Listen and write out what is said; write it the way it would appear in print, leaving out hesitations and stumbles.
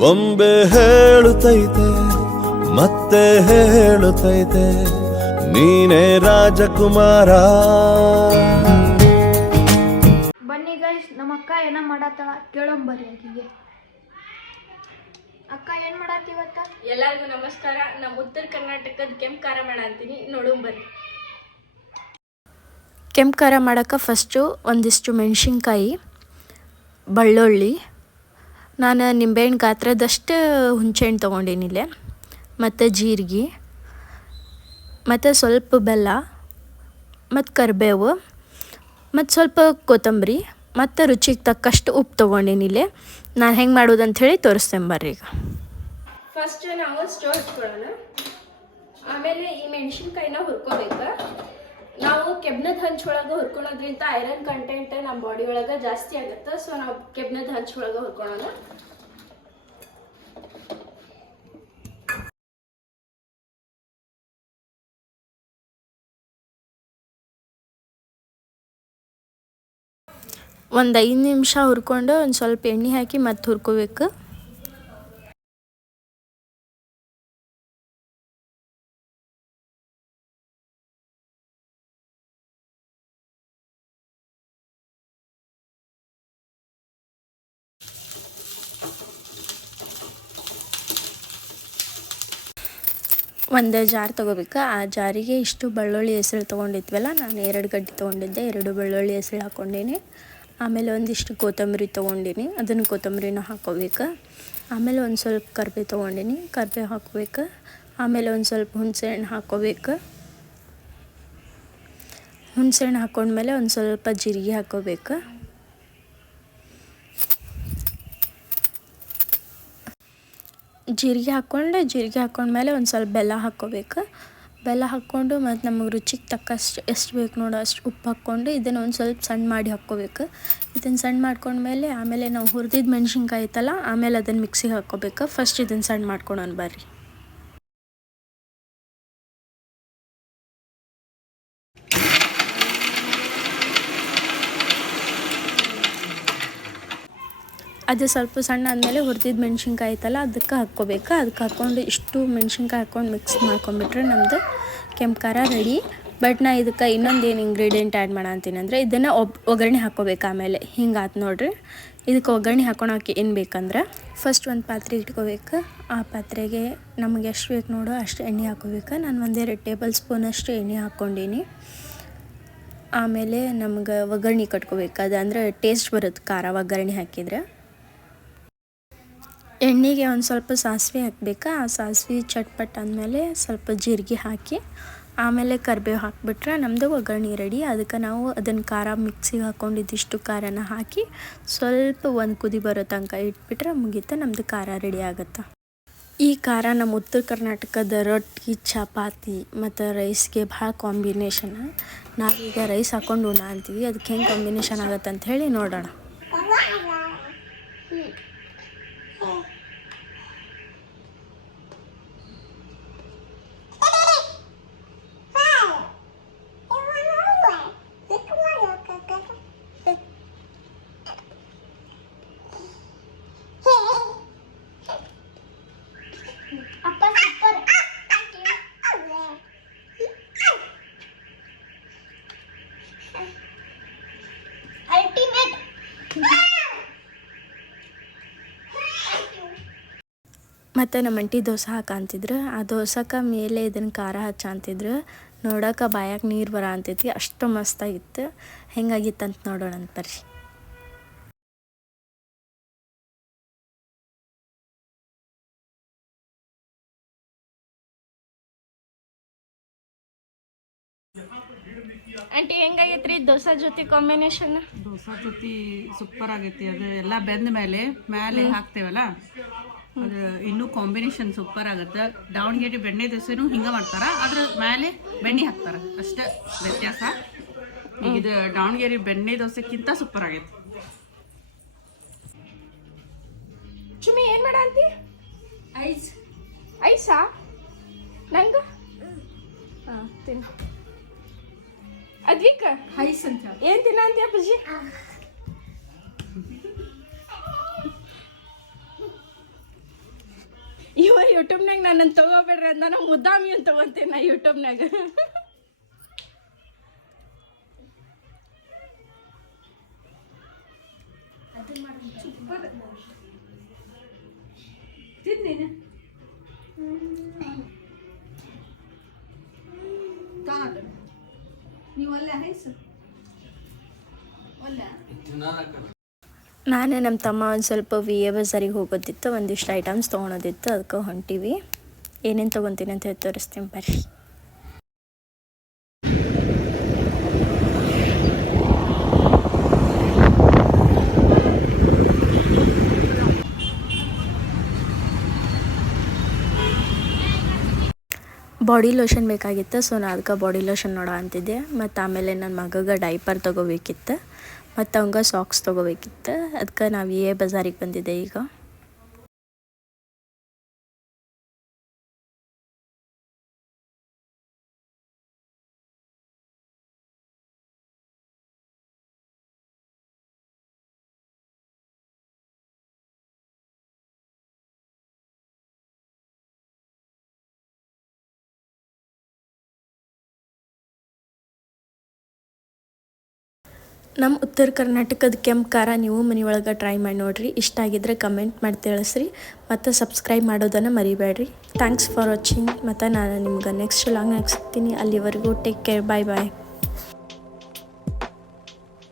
ಬೊಂಬೆ ಹೇಳುತ್ತೈತೆ ಮತ್ತೆ ಹೇಳುತ್ತೈತೆ ನೀನೇ ರಾಜಕುಮಾರ. ಬನ್ನಿ ಗೈಸ್, ನಮ್ಮ ಅಕ್ಕ ಏನ ಮಾಡತ್ತಾಳ ಕೇಳಂಬರಿ ಆಕಿಗೆ. ಅಕ್ಕ ಏನ್ ಮಾಡತ್ತಿ ಇವತ್ತ? ಎಲ್ಲರಿಗೂ ನಮಸ್ಕಾರ. ನಮ್ಮ ಉತ್ತರ ಕರ್ನಾಟಕದ ಕೆಂಪು ಖಾರ ಮಾಡಂತೀನಿ, ನೋಡುಂಬರಿ. ಕೆಂಪು ಖಾರ ಮಾಡೋಕೆ ಫಸ್ಟು ಒಂದಿಷ್ಟು ಮೆಣಸಿನ್ಕಾಯಿ, ಬೆಳ್ಳುಳ್ಳಿ, ನಾನು ನಿಂಬೆಹಣ್ಣು ಗಾತ್ರದಷ್ಟು ಹುಣಸೆಹಣ್ಣು ತೊಗೊಂಡಿನಿಲ್ಲೇ, ಮತ್ತು ಜೀರಿಗೆ, ಮತ್ತು ಸ್ವಲ್ಪ ಬೆಲ್ಲ, ಮತ್ತು ಕರಿಬೇವು, ಮತ್ತು ಸ್ವಲ್ಪ ಕೊತ್ತಂಬರಿ, ಮತ್ತು ರುಚಿಗೆ ತಕ್ಕಷ್ಟು ಉಪ್ಪು ತೊಗೊಂಡಿನಿಲ್ಲೇ. ನಾನು ಹೆಂಗೆ ಮಾಡೋದು ಅಂಥೇಳಿ ತೋರಿಸ್ತೇನೆ ಬರ್ರಿ. ಈಗ ಫಸ್ಟ್ ನಾವು ಸ್ಟವ್ ಹಚ್ಕೊಳ್ಳೋಣ. ಆಮೇಲೆ ಈ ಮೆಣಸಿನ್ಕಾಯಿನ ಹುರ್ಕೋಬೇಕು. ನಾವು ಕೆಬ್ನದ ಹಂಚೊಳಗೆ ಹುರ್ಕೊಳೋದ್ರಿಂದ ಐರನ್ ಕಂಟೆಂಟ್ ನಮ್ಮ ಬಾಡಿ ಒಳಗೆ ಜಾಸ್ತಿ ಆಗುತ್ತೆ. ಸೊ ನಾವು ಕೆಬ್ನದ ಹಂಚೊಳಗೆ ಹುರ್ಕೊಳ್ಳೋಣ. ಒಂದು 5 ನಿಮಿಷ ಹುರ್ಕೊಂಡು ಒಂದು ಸ್ವಲ್ಪ ಎಣ್ಣೆ ಹಾಕಿ ಮತ್ತೆ ಹುರ್ಕೋಬೇಕು. ಒಂದು ಜಾರ್ ತೊಗೋಬೇಕು. ಆ ಜಾರಿಗೆ ಇಷ್ಟು ಬೆಳ್ಳುಳ್ಳಿ ಹೆಸರು ತೊಗೊಂಡಿದ್ವಲ್ಲ, ನಾನು 2 ಗಡ್ಡೆ ತೊಗೊಂಡಿದ್ದೆ. 2 ಬೆಳ್ಳುಳ್ಳಿ ಹೆಸರು ಹಾಕ್ಕೊಂಡೀನಿ. ಆಮೇಲೆ ಒಂದಿಷ್ಟು ಕೊತ್ತಂಬರಿ ತೊಗೊಂಡಿನಿ, ಅದನ್ನು ಕೊತ್ತಂಬರಿನ ಹಾಕ್ಕೋಬೇಕು. ಆಮೇಲೆ ಒಂದು ಸ್ವಲ್ಪ ಕರಿಬೇವು ತೊಗೊಂಡಿನಿ, ಕರಿಬೇವು ಹಾಕ್ಕೋಬೇಕು. ಆಮೇಲೆ ಒಂದು ಸ್ವಲ್ಪ ಹುಣಸೆಹಣ್ಣು ಹಾಕ್ಕೋಬೇಕು. ಹುಣಸೆಹಣ್ಣು ಹಾಕ್ಕೊಂಡ್ಮೇಲೆ ಒಂದು ಸ್ವಲ್ಪ ಜೀರಿಗೆ ಹಾಕ್ಕೋಬೇಕು. ಜೀರಿಗೆ ಹಾಕ್ಕೊಂಡ್ಮೇಲೆ ಒಂದು ಸ್ವಲ್ಪ ಬೆಲ್ಲ ಹಾಕ್ಕೋಬೇಕು. ಬೆಲ್ಲ ಹಾಕ್ಕೊಂಡು ಮತ್ತು ನಮಗೆ ರುಚಿಗೆ ತಕ್ಕಷ್ಟು ಎಷ್ಟು ಬೇಕು ನೋಡೋ ಅಷ್ಟು ಉಪ್ಪು ಹಾಕ್ಕೊಂಡು ಇದನ್ನು ಒಂದು ಸ್ವಲ್ಪ ಸಣ್ಣ ಮಾಡಿ ಹಾಕ್ಕೋಬೇಕು. ಇದನ್ನು ಸಣ್ಣ ಮಾಡ್ಕೊಂಡ್ಮೇಲೆ ಆಮೇಲೆ ನಾವು ಹುರಿದಿದ್ದು ಮೆಣಸಿನ್ಕಾಯಿ ಐತಲ್ಲ, ಆಮೇಲೆ ಅದನ್ನು ಮಿಕ್ಸಿಗೆ ಹಾಕ್ಕೋಬೇಕು. ಫಸ್ಟ್ ಇದನ್ನು ಸಣ್ಣ ಮಾಡ್ಕೊಳೋಣ ಬರ್ರಿ. ಅದು ಸ್ವಲ್ಪ ಸಣ್ಣ ಆದಮೇಲೆ ಹುರಿದಿದ್ದು ಮೆಣಸಿನ್ಕಾಯಿ ಐತಲ್ಲ ಅದಕ್ಕೆ ಹಾಕ್ಕೋಬೇಕು. ಅದಕ್ಕೆ ಹಾಕ್ಕೊಂಡು ಇಷ್ಟು ಮೆಣಸಿನ್ಕಾಯಿ ಹಾಕ್ಕೊಂಡು ಮಿಕ್ಸ್ ಮಾಡ್ಕೊಂಡ್ಬಿಟ್ರೆ ನಮ್ಮದು ಕೆಂಪು ಖಾರ ರೆಡಿ. ಬಟ್ ನಾ ಇದಕ್ಕೆ ಇನ್ನೊಂದು ಏನು ಇಂಗ್ರೀಡಿಯೆಂಟ್ ಆ್ಯಡ್ ಮಾಡಂತೀನಿ ಅಂದರೆ ಇದನ್ನು ಒಗ್ಗರಣೆ ಹಾಕ್ಕೋಬೇಕು. ಆಮೇಲೆ ಹಿಂಗೆ ಆಯ್ತು ನೋಡ್ರಿ. ಇದಕ್ಕೆ ಒಗ್ಗರಣೆ ಹಾಕ್ಕೊಳಕ್ಕೆ ಏನು ಬೇಕಂದ್ರೆ ಫಸ್ಟ್ ಒಂದು ಪಾತ್ರೆ ಇಟ್ಕೋಬೇಕು. ಆ ಪಾತ್ರೆಗೆ ನಮಗೆ ಎಷ್ಟು ಬೇಕು ನೋಡೋ ಅಷ್ಟು ಎಣ್ಣೆ ಹಾಕ್ಕೋಬೇಕು. ನಾನು 1-2 ಟೇಬಲ್ ಸ್ಪೂನಷ್ಟು ಎಣ್ಣೆ ಹಾಕ್ಕೊಂಡೀನಿ. ಆಮೇಲೆ ನಮ್ಗೆ ಒಗ್ಗರಣೆ ಕಟ್ಕೋಬೇಕು. ಅದು ಅಂದರೆ ಟೇಸ್ಟ್ ಬರುತ್ತೆ ಖಾರ ಒಗ್ಗರಣೆ ಹಾಕಿದ್ರೆ. ಎಣ್ಣೆಗೆ ಒಂದು ಸ್ವಲ್ಪ ಸಾಸಿವೆ ಹಾಕಬೇಕು. ಆ ಸಾಸಿವೆ ಚಟ್ಪಟ್ ಆದಮೇಲೆ ಸ್ವಲ್ಪ ಜೀರಿಗೆ ಹಾಕಿ ಆಮೇಲೆ ಕರಿಬೇವು ಹಾಕಿಬಿಟ್ರೆ ನಮ್ಮದು ಒಗ್ಗರಣೆ ರೆಡಿ. ಅದಕ್ಕೆ ನಾವು ಅದನ್ನು ಖಾರ ಮಿಕ್ಸಿಗೆ ಹಾಕ್ಕೊಂಡಿದ್ದಿಷ್ಟು ಖಾರನ ಹಾಕಿ ಸ್ವಲ್ಪ ಒಂದು ಕುದಿ ಬರೋ ತನಕ ಇಟ್ಬಿಟ್ರೆ ಮುಗೀತು, ನಮ್ಮದು ಖಾರ ರೆಡಿ ಆಗುತ್ತೆ. ಈ ಖಾರ ನಮ್ಮ ಉತ್ತರ ಕರ್ನಾಟಕದ ರೊಟ್ಟಿ, ಚಪಾತಿ ಮತ್ತು ರೈಸ್ಗೆ ಭಾಳ ಕಾಂಬಿನೇಷನ್. ನಾವೀಗ ರೈಸ್ ಹಾಕ್ಕೊಂಡು ಉಣ್ಣ ಅಂತೀವಿ. ಅದಕ್ಕೆ ಹೆಂಗೆ ಕಾಂಬಿನೇಷನ್ ಆಗುತ್ತೆ ಅಂತ ಹೇಳಿ ನೋಡೋಣ. ಮತ್ತು ನಮ್ಮ ಅಂಟಿ ದೋಸೆ ಹಾಕಂತಿದ್ರು. ಆ ದೋಸೆಗೆ ಮೇಲೆ ಇದನ್ನು ಖಾರ ಹಚ್ಚಂತಿದ್ರು. ನೋಡೋಕೆ ಬಾಯಾಗ ನೀರು ಬರ ಅಂತೈತಿ, ಅಷ್ಟು ಮಸ್ತಾಗಿತ್ತು. ಹೆಂಗಾಗಿತ್ತಂತ ನೋಡೋಣ ಅಂತ ಬರ್ರಿ. ಆಂಟಿ ಹೆಂಗಾಗೈತ್ರಿ ದೋಸೆ ಜೊತೆ ಕಾಂಬಿನೇಷನ್? ದೋಸೆ ಜೊತೆ ಸೂಪರ್ ಆಗೈತಿ. ಅದು ಎಲ್ಲ ಬೆಂದ ಮೇಲೆ ಹಾಕ್ತೇವಲ್ಲ, ಅದು ಇನ್ನೂ ಕಾಂಬಿನೇಷನ್ ಸೂಪರ್ ಆಗುತ್ತೆ. ದಾವಣಗೆರೆ ಬೆಣ್ಣೆ ದೋಸೆನೂ ಹಿಂಗೆ ಮಾಡ್ತಾರೆ, ಅದ್ರ ಮೇಲೆ ಬೆಣ್ಣೆ ಹಾಕ್ತಾರೆ, ಅಷ್ಟೇ ವ್ಯತ್ಯಾಸ. ಇದು ದಾವಣಗೆರೆ ಬೆಣ್ಣೆ ದೋಸೆಕ್ಕಿಂತ ಸೂಪರ್ ಆಗೈತಿ. ಚುಮ್ಮಿ ಏನು ಮಾಡ ಅಂತಿ? ಐಸಾ ನಂಗೆ? ಹಾಂ ತಿನ್ನು. ಅದ್ವಿಕ ಹೈಸ್ ಅಂತ ಏನ್ ತಿನ್ನ ಅಂತೀಯ ಪೂಜಿ? ಇವ ಯೂಟ್ಯೂಬ್ನಾಗ ನನ್ನನ್ನು ತಗೋಬೇಡ್ರಿ ಅಂತ ನಾನು ಮುದ್ದಾಮಿ ಅಂತ ತಗೋತೀನಿ ನಾ ಯೂಟ್ಯೂಬ್ನಾಗ. ತಿಂದೇನೆ ನೀವು ಅಲ್ಲೇ ಹೈಸ್ ಒಳ್ಳೆ ನಾನು ನಮ್ಮ ತಮ್ಮ ಒಂದು ಸ್ವಲ್ಪ VA ಬಜಾರಿಗೆ ಹೋಗೋದಿತ್ತು, ಒಂದಿಷ್ಟು ಐಟಮ್ಸ್ ತೊಗೊಳೋದಿತ್ತು, ಅದಕ್ಕೆ ಹೊಂಟೀವಿ. ಏನೇನು ತೊಗೊತೀನಿ ಅಂತ ಹೇಳಿ ತೋರಿಸ್ತೀನಿ ಬರ್ರಿ. ಬಾಡಿ ಲೋಷನ್ ಬೇಕಾಗಿತ್ತು, ಸೊ ನಾನು ಅದಕ್ಕೆ ಬಾಡಿ ಲೋಷನ್ ನೋಡೋ ಅಂತಿದ್ದೆ. ಮತ್ತು ಆಮೇಲೆ ನನ್ನ ಮಗಗೆ ಡೈಪರ್ ತೊಗೋಬೇಕಿತ್ತು, ಮತ್ತು ಅವಂಗೆ ಸಾಕ್ಸ್ ತೊಗೋಬೇಕಿತ್ತು. ಅದಕ್ಕೆ ನಾವು VA ಬಜಾರಿಗೆ ಬಂದಿದ್ದೆ ಈಗ. ನಮ್ಮ ಉತ್ತರ ಕರ್ನಾಟಕದ ಕೆಂಪು ಖಾರ ನೀವು ಮನೆಯೊಳಗೆ ಟ್ರೈ ಮಾಡಿ ನೋಡಿರಿ. ಇಷ್ಟ ಆಗಿದ್ರೆ ಕಮೆಂಟ್ ಮಾಡಿ ತಿಳಿಸ್ರಿ, ಮತ್ತು ಸಬ್ಸ್ಕ್ರೈಬ್ ಮಾಡೋದನ್ನು ಮರಿಬೇಡ್ರಿ. Thanks for watching. ಮತ್ತು ನಾನು ನಿಮ್ಗೆ ನೆಕ್ಸ್ಟ್ ಲಾಗ್ನಾಗ ಸಿಗ್ತೀನಿ. ಅಲ್ಲಿವರೆಗೂ ಟೇಕ್ ಕೇರ್, ಬಾಯ್ ಬಾಯ್.